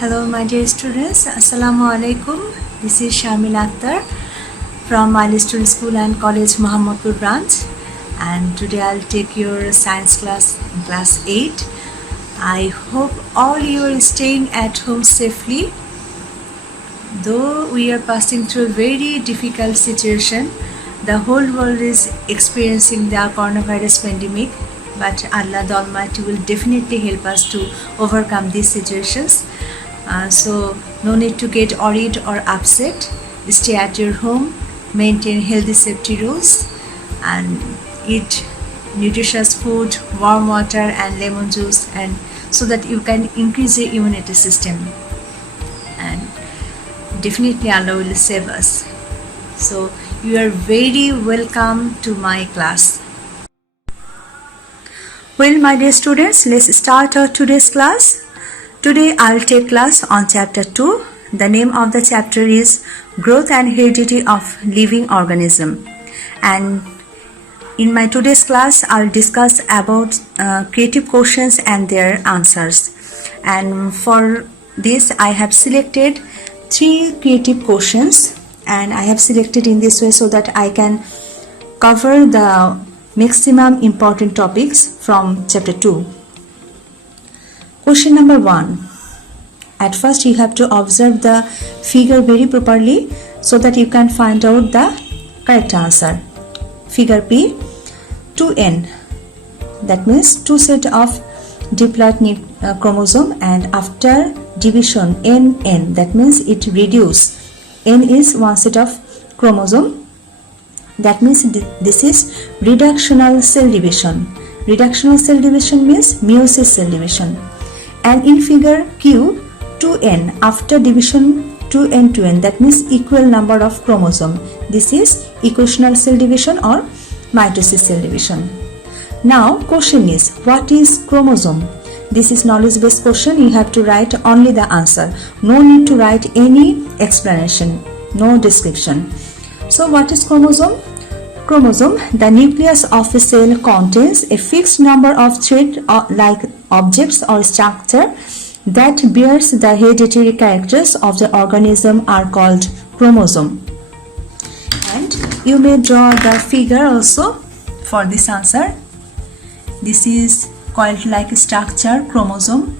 Hello my dear students, Assalamu alaikum. This is Shamil Akhtar from Milestone School and College Mohammadpur branch, and today I'll take your science class in class 8. I hope all you are staying at home safely. Though we are passing through a very difficult situation, the whole world is experiencing the coronavirus pandemic, but Allah the Almighty will definitely help us to overcome these situations. So no need to get worried or upset. Stay at your home, maintain healthy safety rules, and eat nutritious food, warm water and lemon juice, and so that you can increase your immunity system, and definitely Allah will save us. So you are very welcome to my class. Well, my dear students, let's start our today's class. Today I'll take class on chapter 2. The name of the chapter is Growth and Heredity of Living Organism. And in my today's class I'll discuss about creative questions and their answers. And for this I have selected 3 creative questions, and I have selected in this way so that I can cover the maximum important topics from chapter 2. Question number 1. At first you have to observe the figure very properly so that you can find out the correct answer. Figure P, 2n, that means 2 set of diploid chromosome, and after division n, that means it reduce. N is 1 set of chromosome, that means this is reductional cell division. Reductional cell division means meiosis cell division. And in figure Q, 2n, after division 2n to n, that means equal number of chromosome. This is equational cell division or mitosis cell division. Now question is, what is chromosome? This is knowledge based question. You have to write only the answer. No need to write any explanation, no description. So what is chromosome? Chromosome, the nucleus of a cell, contains a fixed number of thread-like objects or structure that bears the hereditary characters of the organism are called chromosome. And you may draw the figure also for this answer. This is coiled-like structure, chromosome.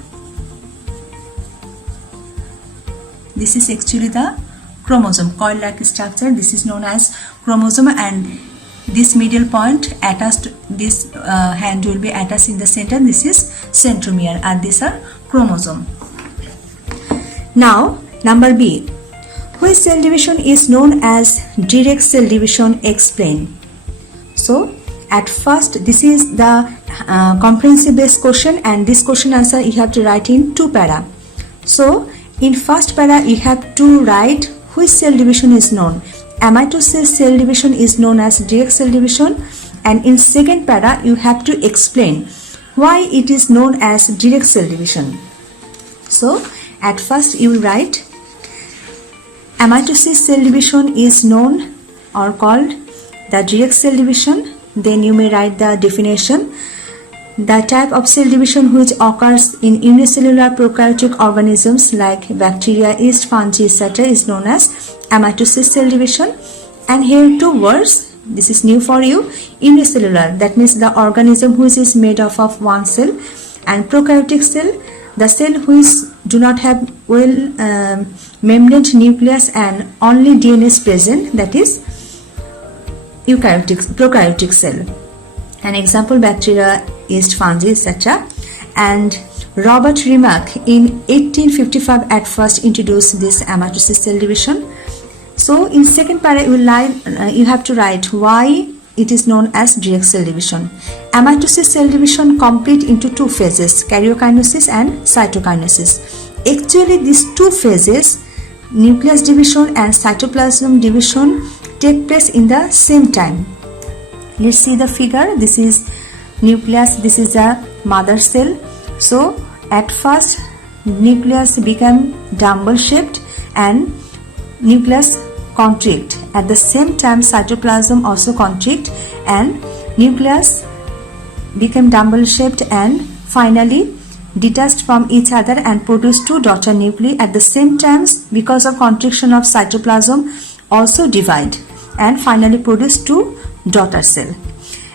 This is actually the chromosome, coil-like structure. This is known as chromosome, and this middle point attached, this hand will be attached in the center. This is centromere, and these are chromosome. Now number B, which cell division is known as direct cell division? Explain. So at first this is the comprehensive based question, and this question answer you have to write in 2 para. So in first para you have to write which cell division is known. Mitosis cell division is known as direct cell division, and in second para you have to explain why it is known as direct cell division. So at first you will write mitosis cell division is known or called the direct cell division. Then you may write the definition. The type of cell division which occurs in unicellular prokaryotic organisms like bacteria, yeast, fungi, etc. is known as mitosis cell division. And here 2 words, this is new for you. Unicellular, that means the organism which is made up of 1 cell, and prokaryotic cell, the cell which do not have well membrane nucleus and only DNA is present, that is prokaryotic cell. An example, bacteria, yeast, fungi, etc. And Robert Remarque in 1855 at first introduced this mitosis cell division. So in second para you have to write why it is known as direct cell division. Mitosis cell division complete into 2 phases, karyokinesis and cytokinesis. Actually these 2 phases, nucleus division and cytoplasm division, take place in the same time. Let's see the figure. This is nucleus, this is a mother cell. So at first nucleus become dumbbell shaped and nucleus contract. At the same time cytoplasm also contract and nucleus become dumbbell shaped, and finally detached from each other and produce two daughter nuclei at the same time because of contraction of cytoplasm, also divide and finally produce two daughter cell.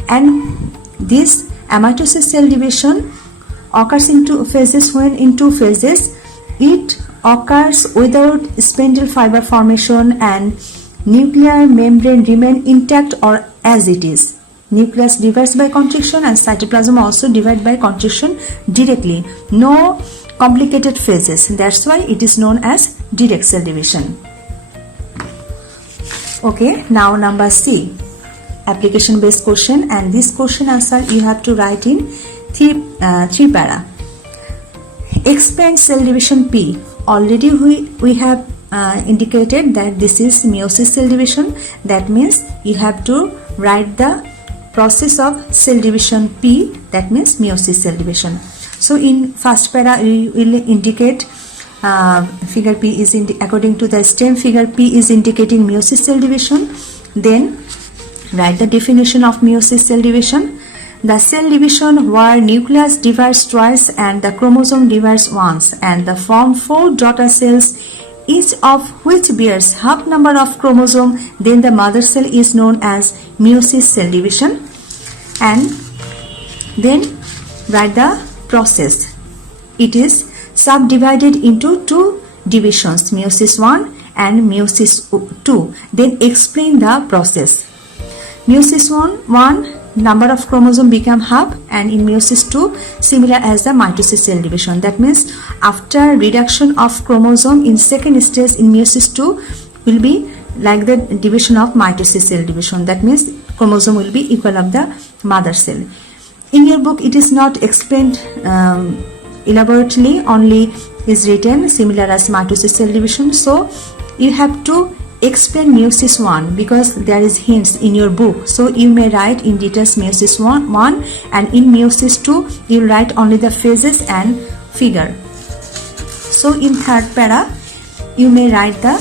And this mitosis cell division occurs in two phases. When in two phases, it occurs without spindle fiber formation and nuclear membrane remain intact or as it is. Nucleus divides by contraction and cytoplasm also divide by contraction directly. No complicated phases. That's why it is known as direct cell division. Okay, now number C, application based question, and this question answer you have to write in three para. Explain cell division P. Already we have indicated that this is meiosis cell division. That means you have to write the process of cell division P, that means meiosis cell division. So in first para we will indicate figure P is according to the stem figure P is indicating meiosis cell division. Then write the definition of meiosis cell division. The cell division where nucleus divides twice and the chromosome divides once and the form four daughter cells, each of which bears half number of chromosome, then the mother cell is known as meiosis cell division. And then write the process. It is subdivided into two divisions, meiosis 1 and meiosis 2. Then explain the process. Meiosis 1 number of chromosome become half, and in meiosis 2 similar as the mitosis cell division. That means after reduction of chromosome in second stage in meiosis 2 will be like the division of mitosis cell division. That means chromosome will be equal of the mother cell. In your book it is not explained elaborately, only is written similar as mitosis cell division. So you have to explain meiosis 1 because there is hints in your book. So you may write in details meiosis 1 and in meiosis 2 you write only the phases and figure. So in third para you may write the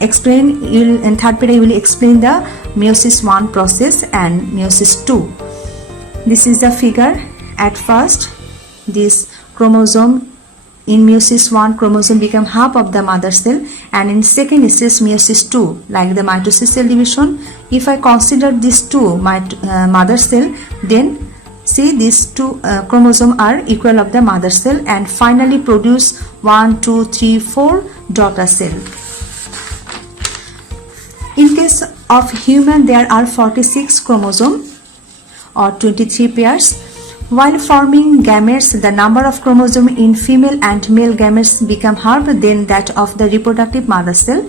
in third para you will explain the meiosis 1 process and meiosis 2. This is the figure. At first this chromosome in meiosis 1 chromosome become half of the mother cell, and in second stage meiosis 2 like the mitosis cell division. If I consider these two mother cell, then see these two chromosome are equal of the mother cell and finally produce 1, 2, 3, 4 daughter cell. In case of human there are 46 chromosome or 23 pairs. While forming gametes, the number of chromosome in female and male gametes become half than that of the reproductive mother cell,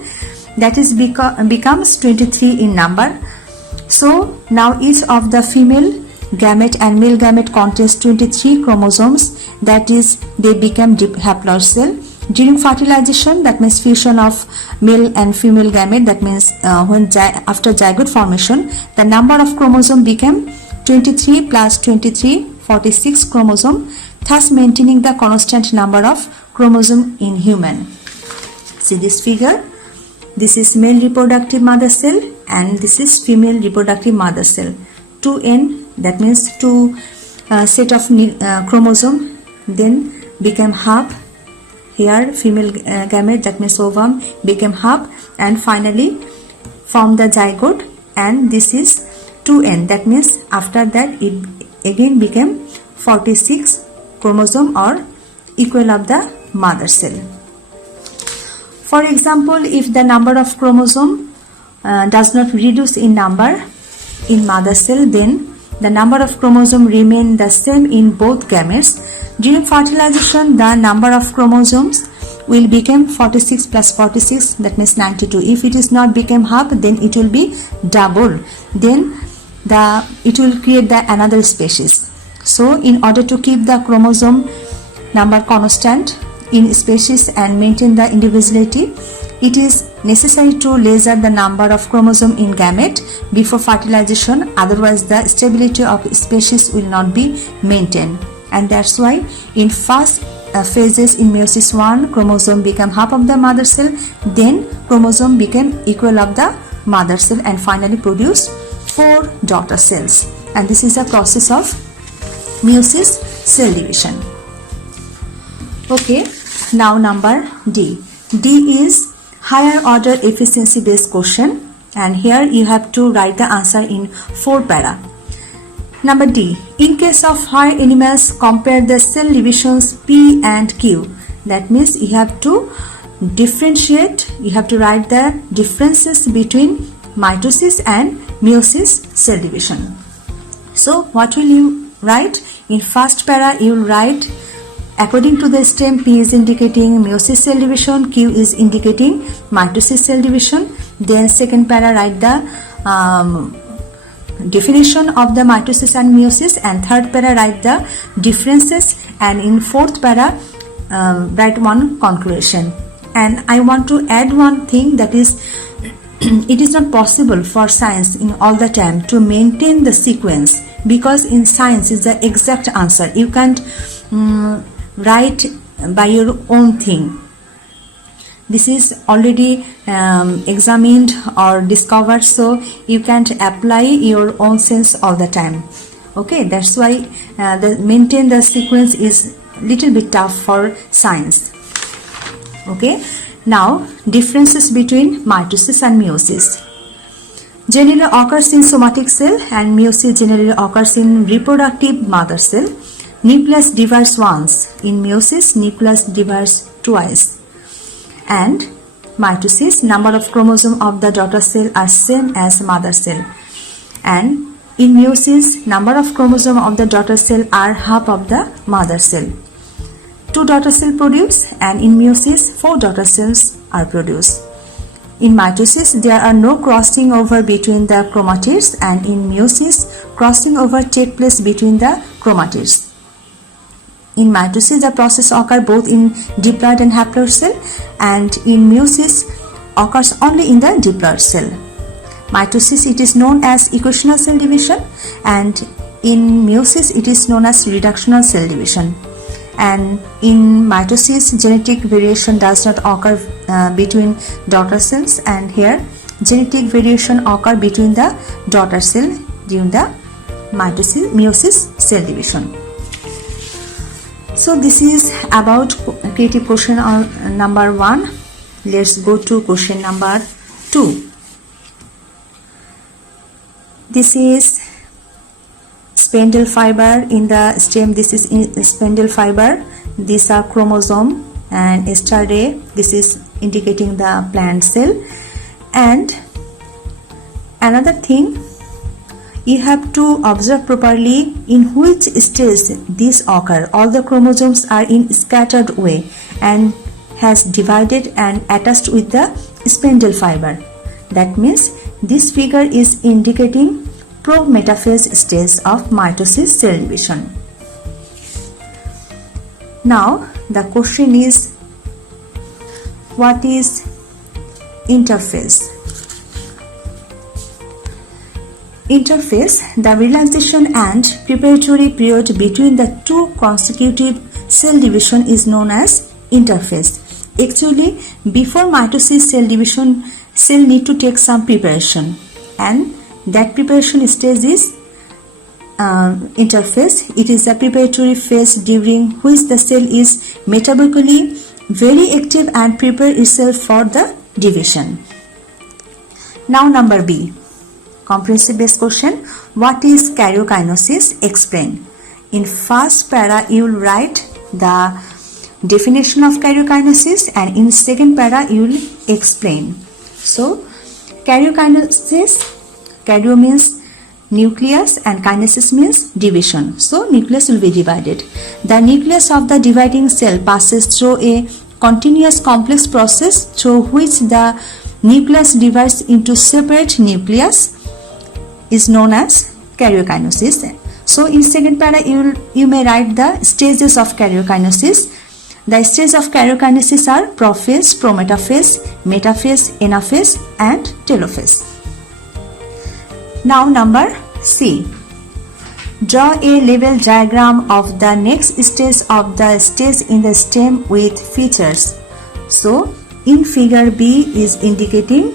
that is becomes 23 in number. So now each of the female gamete and male gamete contains 23 chromosomes, that is they become haploid cell. During fertilization, that means fusion of male and female gamete, that means after zygote formation, the number of chromosome became 23 plus 23, 46 chromosome, thus maintaining the constant number of chromosome in human. See this figure. This is male reproductive mother cell and this is female reproductive mother cell. 2n, that means two set of chromosome, then became half. Here female gamete, that means ovum, became half and finally form the zygote, and this is 2n, that means after that it again became 46 chromosome or equal of the mother cell. For example, if the number of chromosome does not reduce in number in mother cell, then the number of chromosome remain the same in both gametes. During fertilization, the number of chromosomes will become 46 plus 46, that means 92. If it is not become half, then it will be double. Then it will create the another species. So in order to keep the chromosome number constant in species and maintain the individuality, it is necessary to lessen the number of chromosome in gamete before fertilization, otherwise the stability of species will not be maintained. And that's why in first phases in meiosis 1 chromosome become half of the mother cell, then chromosome became equal of the mother cell and finally produce 4 daughter cells. And this is the process of meiosis cell division. Okay, now number D. D is higher order efficiency based question, and here you have to write the answer in 4 para. Number D. In case of higher animals, compare the cell divisions P and Q. That means you have to differentiate, you have to write the differences between mitosis and meiosis cell division. So what will you write? In first para you will write according to the stem, P is indicating meiosis cell division, Q is indicating mitosis cell division. Then second para write the definition of the mitosis and meiosis, and third para write the differences, and in fourth para write one conclusion. And I want to add one thing, that is it is not possible for science in all the time to maintain the sequence, because in science is the exact answer. You can't write by your own thing. This is already examined or discovered, so you can't apply your own sense all the time. Okay, that's why maintain the sequence is little bit tough for science. Okay, now differences between mitosis and meiosis. Generally occurs in somatic cell, and meiosis generally occurs in reproductive mother cell. Nucleus divides once. In meiosis, nucleus divides twice. And mitosis, number of chromosomes of the daughter cell are same as mother cell. And in meiosis, number of chromosomes of the daughter cell are half of the mother cell. 2 daughter cells produce, and in meiosis 4 daughter cells are produced. In mitosis, there are no crossing over between the chromatids, and in meiosis, crossing over take place between the chromatids. In mitosis, the process occurs both in diploid and haploid cell, and in meiosis occurs only in the diploid cell. Mitosis, it is known as equational cell division, and in meiosis it is known as reductional cell division. And in mitosis, genetic variation does not occur between daughter cells, and here genetic variation occur between the daughter cell during the meiosis cell division. So this is about creative question number 1. Let's go to question number 2. This is spindle fiber in the stem. This is spindle fiber. These are chromosome, and yesterday this is indicating the plant cell. And another thing, you have to observe properly in which stage this occur. All the chromosomes are in scattered way and has divided and attached with the spindle fiber. That means this figure is indicating pro-metaphase stage of mitosis cell division. Now the question is, what is interphase? Interphase, the realization and preparatory period between the 2 consecutive cell division is known as interphase. Actually, before mitosis cell division, cell need to take some preparation, and that preparation stage is interphase. It is a preparatory phase during which the cell is metabolically very active and prepare itself for the division. Now number B. Comprehensive based question. What is karyokinesis? Explain. In first para you will write the definition of karyokinesis, and in second para you will explain. So karyokinesis, karyo means nucleus and kinesis means division. So nucleus will be divided. The nucleus of the dividing cell passes through a continuous complex process through which the nucleus divides into separate nucleus is known as karyokinesis. So in second para you may write the stages of karyokinesis. The stages of karyokinesis are prophase, prometaphase, metaphase, anaphase and telophase. Now number C. Draw a level diagram of the next stage of the stage in the stem with features. So in figure B is indicating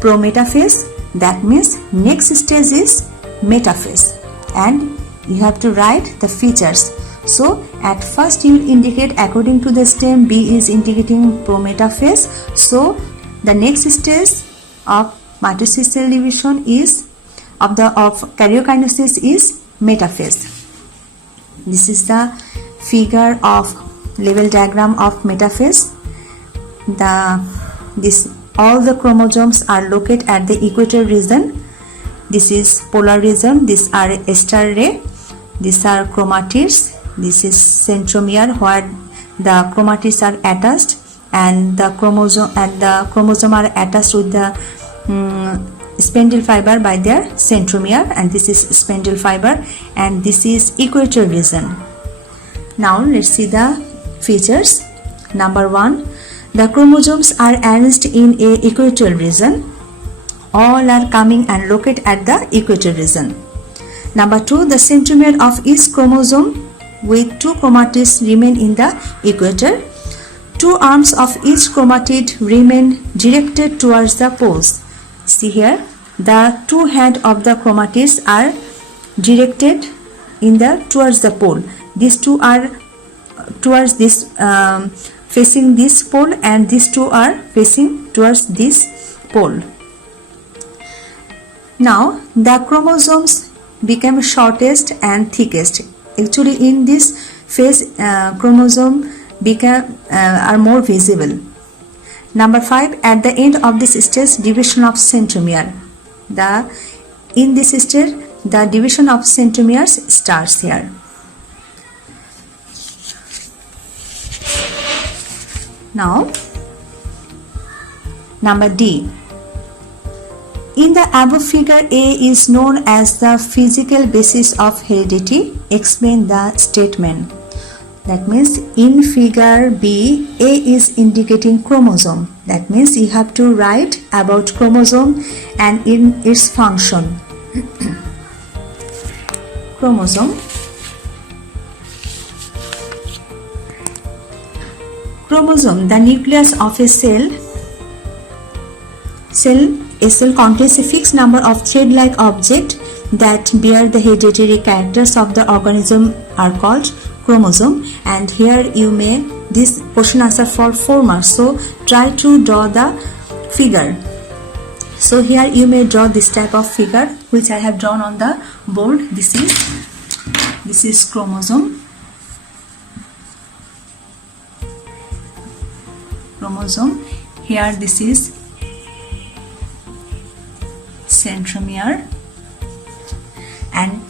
prometaphase. That means next stage is metaphase, and you have to write the features. So at first you will indicate according to the stem. B is indicating prometaphase. So the next stage of mitosis cell division is of karyokinesis is metaphase. This is the figure of level diagram of metaphase. All the chromosomes are located at the equator region. This is polar region. These are ester ray. These are chromatids. This is centromere where the chromatids are attached, and the chromosome are attached with the spindle fiber by their centromere, and this is spindle fiber, and this is equator region. Now let's see the features. Number 1, the chromosomes are arranged in a equatorial region. All are coming and located at the equator region. Number 2, the centromere of each chromosome with 2 chromatids remain in the equator. 2 arms of each chromatid remain directed towards the poles. See here, the 2 heads of the chromatids are directed towards the pole. These 2 are towards this facing this pole, and these 2 are facing towards this pole. Now the chromosomes become shortest and thickest. Actually in this phase chromosome are more visible. Number 5, at the end of this stage, division of centromere. In this stage the division of centromeres starts here. Now number D. In the above figure, A is known as the physical basis of heredity. Explain the statement. That means in figure B, A is indicating chromosome. That means you have to write about chromosome and in its function. Chromosome. Chromosome, the nucleus of a cell. A cell contains a fixed number of thread-like objects that bear the hereditary characters of the organism are called chromosome. And here this question answer for 4 marks. So try to draw the figure. So here you may draw this type of figure which I have drawn on the board. This is chromosome. Here this is centromere, and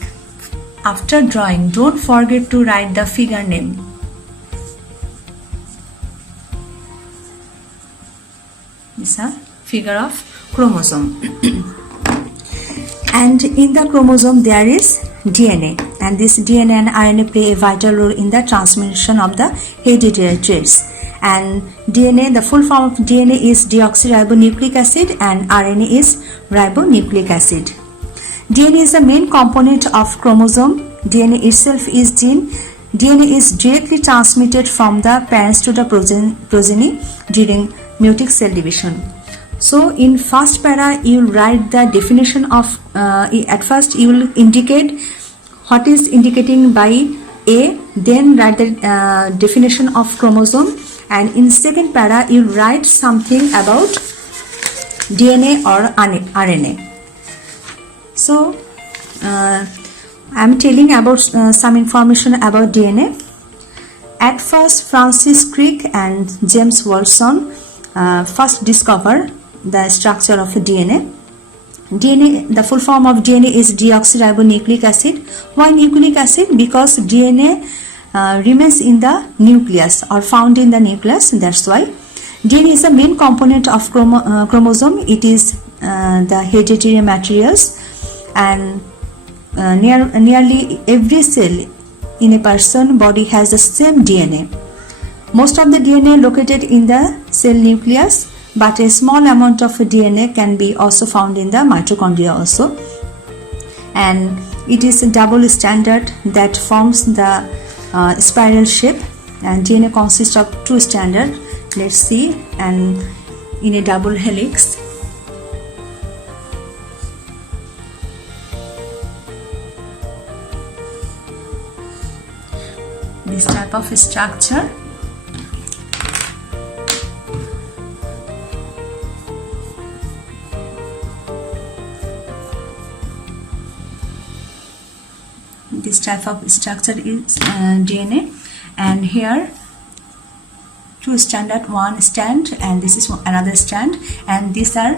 after drawing don't forget to write the figure name. This is a figure of chromosome. And in the chromosome there is DNA, and this DNA and RNA play a vital role in the transmission of the hereditary traits. And DNA, the full form of DNA is deoxyribonucleic acid, and RNA is ribonucleic acid. DNA is the main component of chromosome. DNA itself is gene. DNA is directly transmitted from the parents to the progeny during meiotic cell division. So in first para you will write the definition of, at first you will indicate what is indicating by A, then write the definition of chromosome, and in second para you will write something about DNA or RNA. So I am telling about some information about DNA. At first Francis Crick and James Watson first discovered the structure of DNA. The full form of DNA is deoxyribonucleic acid. Why nucleic acid? Because DNA remains in the nucleus or found in the nucleus. That's why DNA is the main component of chromosome. It is the hereditary materials, and nearly every cell in a person body has the same DNA. Most of the DNA located in the cell nucleus, but a small amount of DNA can be also found in the mitochondria also. And it is a double stranded that forms the spiral shape, and DNA consists of 2 strands. Let's see, and in a double helix. this type of structure. This type of structure is DNA, and here two standard, one strand and this is another strand, and these are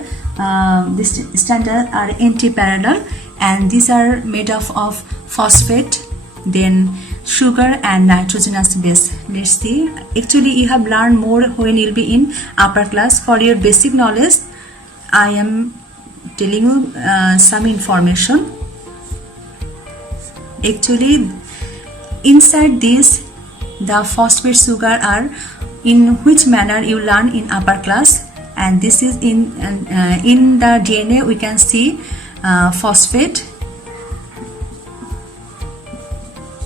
this standard are anti-parallel, and these are made of phosphate, then sugar and nitrogenous base. Let's see. Actually you have learned more when you'll be in upper class. For your basic knowledge I am telling you some information. Actually inside this the phosphate sugar are in which manner you learn in upper class, and this is in the DNA we can see phosphate,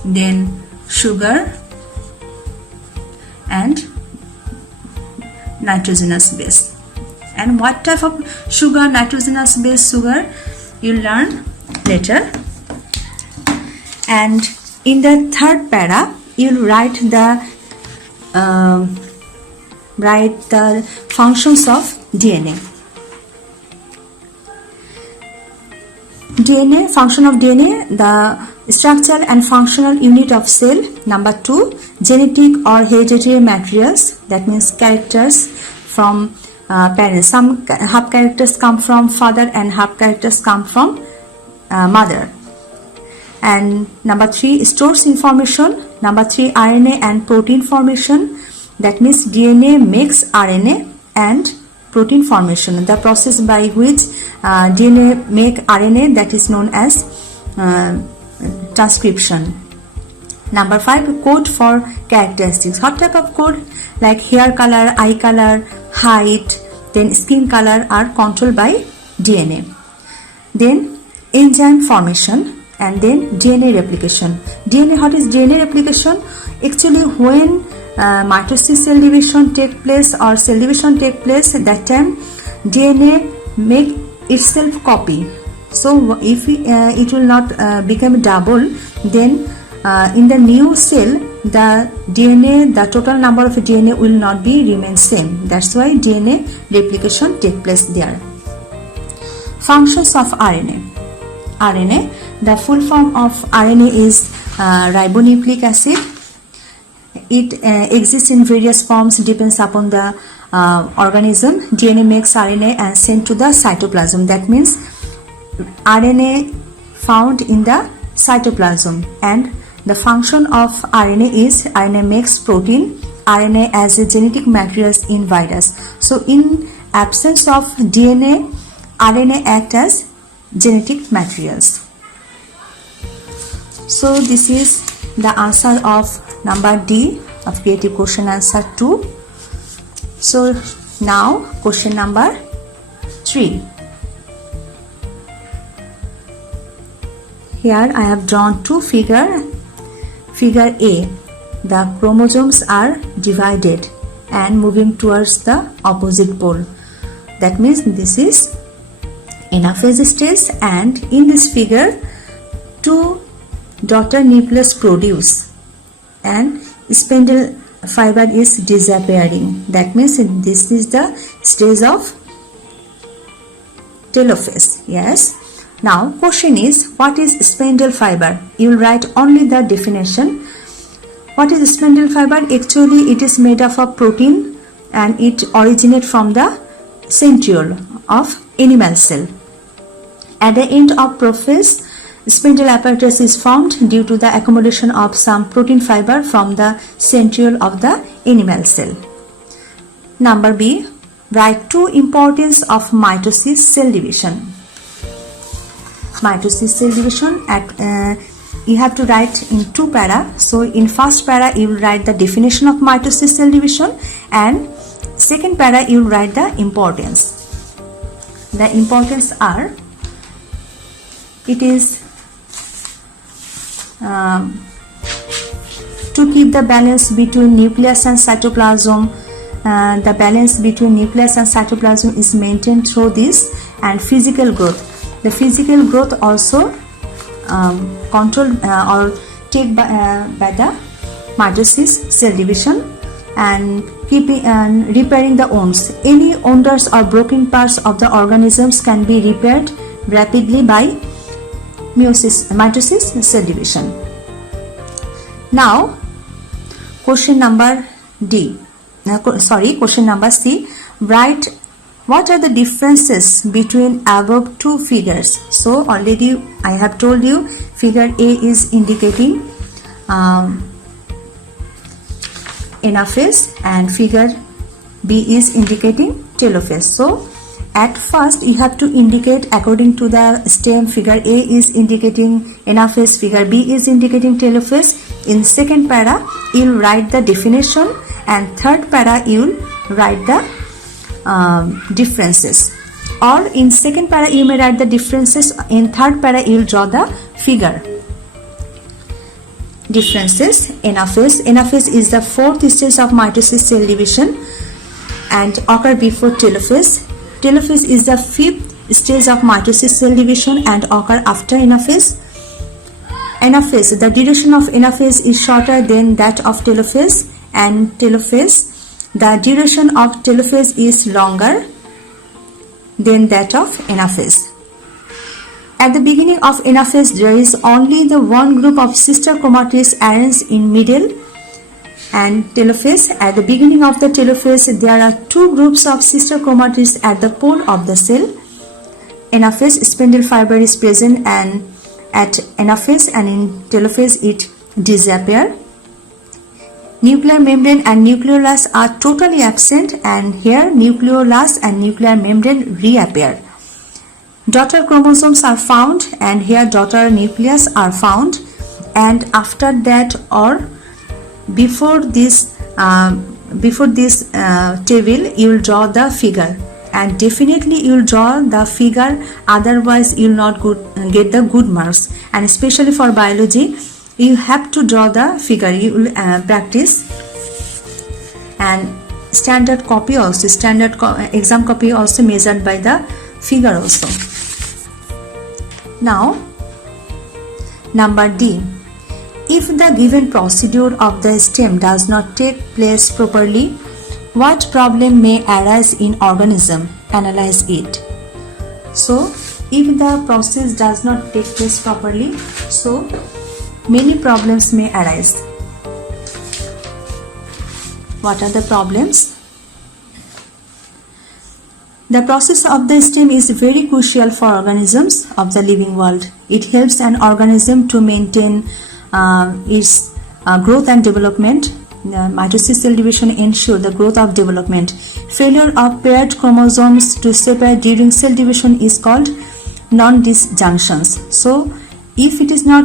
then sugar and nitrogenous base. And what type of sugar, nitrogenous base sugar, you learn later. And in the third para you'll write the functions of DNA. Function of DNA, the structure and functional unit of cell. Number 2, genetic or hereditary materials, that means characters from parents. Some half characters come from father and half characters come from mother. And number 3, stores information. Number 3, RNA and protein formation, that means DNA makes RNA and protein formation. The process by which DNA make RNA, that is known as transcription. Number 5, code for characteristics. What type of code? Like hair color, eye color, height, then skin color are controlled by DNA. Then enzyme formation, and then DNA replication. What is DNA replication? Actually when mitosis cell division take place or cell division take place, that time DNA make itself copy. So if it will not become double, then in the new cell the DNA, the total number of DNA will not be remain same. That's why DNA replication take place there. Functions of RNA. The full form of RNA is ribonucleic acid. It exists in various forms, depends upon the organism. DNA makes RNA and sent to the cytoplasm. That means RNA found in the cytoplasm, and the function of RNA is RNA makes protein, RNA as a genetic materials in virus. So in absence of DNA, RNA act as genetic materials. So this is the answer of number D of creative question answer 2. So now question number 3. Here I have drawn two figure. Figure A, the chromosomes are divided and moving towards the opposite pole. That means this is anaphase stage, and in this figure two daughter nucleus produce and spindle fiber is disappearing. That means this is the stage of telophase. Yes. Now question is, what is spindle fiber? You will write only the definition. What is spindle fiber? Actually it is made up of protein and it originates from the centriole of animal cell. At the end of prophase, spindle apparatus is formed due to the accumulation of some protein fiber from the centriole of the animal cell. Number B, write two importance of mitosis cell division. Mitosis cell division, you have to write in two para. So in first para you will write the definition of mitosis cell division, and second para you will write the importance. The importance are, it is to keep the balance between nucleus and cytoplasm. The balance between nucleus and cytoplasm is maintained through this, and physical growth. The physical growth also controlled or taken by the mitosis, cell division, and keeping and repairing the wounds. Any wounds or broken parts of the organisms can be repaired rapidly by mitosis, cell division. Now, question number question number C. Write what are the differences between above two figures. So already I have told you, figure A is indicating anaphase and figure B is indicating telophase. So at first you have to indicate according to the stem. Figure A is indicating anaphase, figure B is indicating telophase. In second para you will write the definition, and third para you will write the differences, or in second para you may write the differences, in third para you will draw the figure. Differences. Anaphase is the fourth stage of mitosis, cell division, and occur before telophase. Telophase is the fifth stage of mitosis, cell division, and occur after anaphase. Anaphase, the duration of anaphase is shorter than that of telophase, and telophase, the duration of telophase is longer than that of anaphase. At the beginning of anaphase, there is only the one group of sister chromatids arranged in middle, and telophase, at the beginning of the telophase, there are two groups of sister chromatids at the pole of the cell. Anaphase, spindle fiber is present and at anaphase, and in telophase it disappears. Nuclear membrane and nucleolus are totally absent, and here nucleolus and nuclear membrane reappear. Daughter chromosomes are found, and here daughter nucleus are found, and after that or before this table you will draw the figure, and definitely you will draw the figure, otherwise you will not get the good marks. And especially for biology you have to draw the figure. You will practice, and standard copy also, exam copy also measured by the figure also. Now number D. If the given procedure of the stem does not take place properly, what problem may arise in organism? Analyze it. So if the process does not take place properly, so many problems may arise. What are the problems? The process of the stem is very crucial for organisms of the living world. It helps an organism to maintain its growth and development. Mitosis, cell division ensure the growth of development. Failure of paired chromosomes to separate during cell division is called non-disjunctions. So if it is not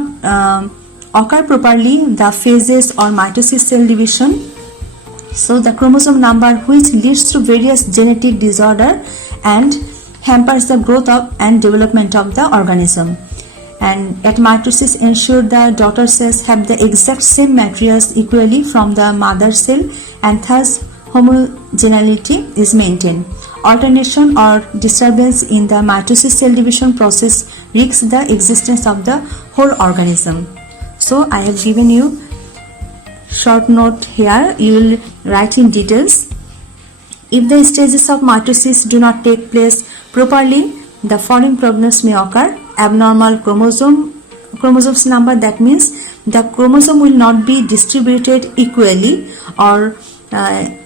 occur properly, the phases or mitosis, cell division, so the chromosome number which leads to various genetic disorder and hampers the growth of and development of the organism. And at mitosis ensure the daughter cells have the exact same materials equally from the mother cell, and thus homogeneity is maintained. Alternation or disturbance in the mitosis, cell division process risks the existence of the whole organism. So I have given you short note here. You will write in details. If the stages of mitosis do not take place properly, the following problems may occur. Abnormal chromosomes number, that means the chromosome will not be distributed equally, or the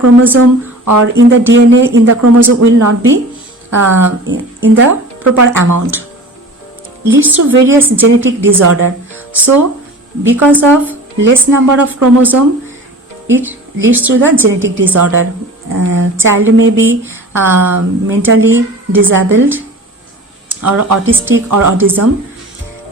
chromosome or in the DNA in the chromosome will not be in the proper amount. Leads to various genetic disorder. So because of less number of chromosome, it leads to the genetic disorder. Child may be mentally disabled or autistic or autism.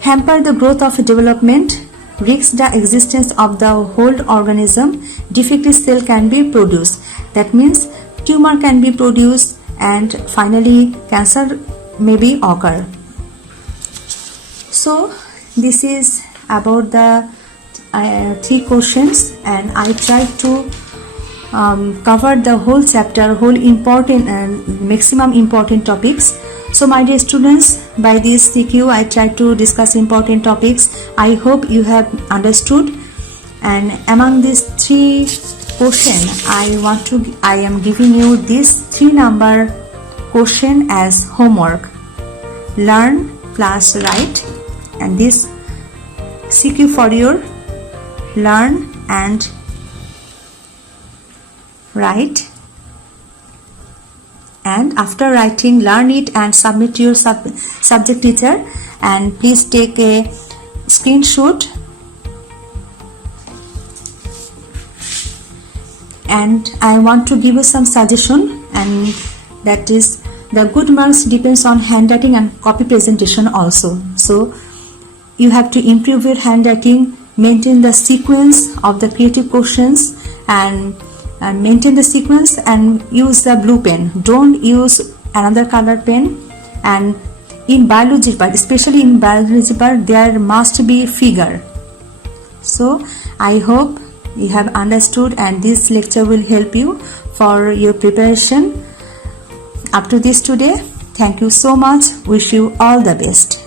Hamper the growth of development, risks the existence of the whole organism. Defective cell can be produced. That means tumor can be produced, and finally cancer may be occur. So this is about the 3 questions, and I tried to cover the whole chapter, whole important and maximum important topics. So my dear students, by this CQ I tried to discuss important topics. I hope you have understood, and among these 3 questions I am giving you this 3 number question as homework. Learn plus write, and this CQ for your learn and write, and after writing learn it and submit to your subject teacher, and please take a screenshot, and I want to give you some suggestion, and that is the good marks depends on handwriting and copy presentation also. So you have to improve your handwriting, maintain the sequence of the creative questions, and maintain the sequence and use the blue pen. Don't use another color pen. And in biology part, especially in biology part, there must be figure. So I hope you have understood, and this lecture will help you for your preparation up to this today. Thank you so much. Wish you all the best.